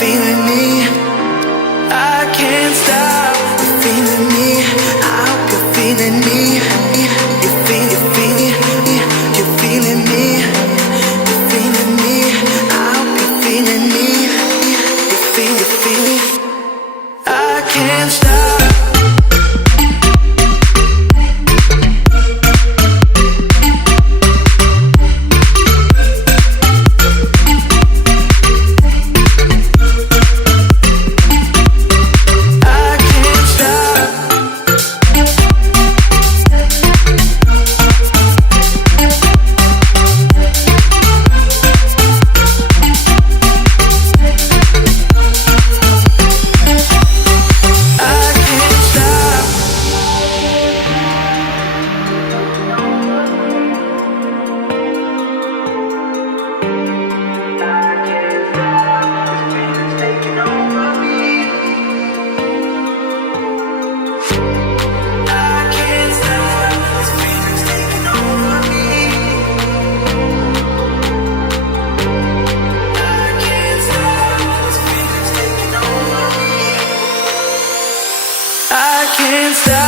feeling me. I can't stop the feeling me. I hope you're feeling me. You're feeling, you're feeling me. You're feeling me. I hope you're feeling me. You're feeling. I can't stop. I can't stop.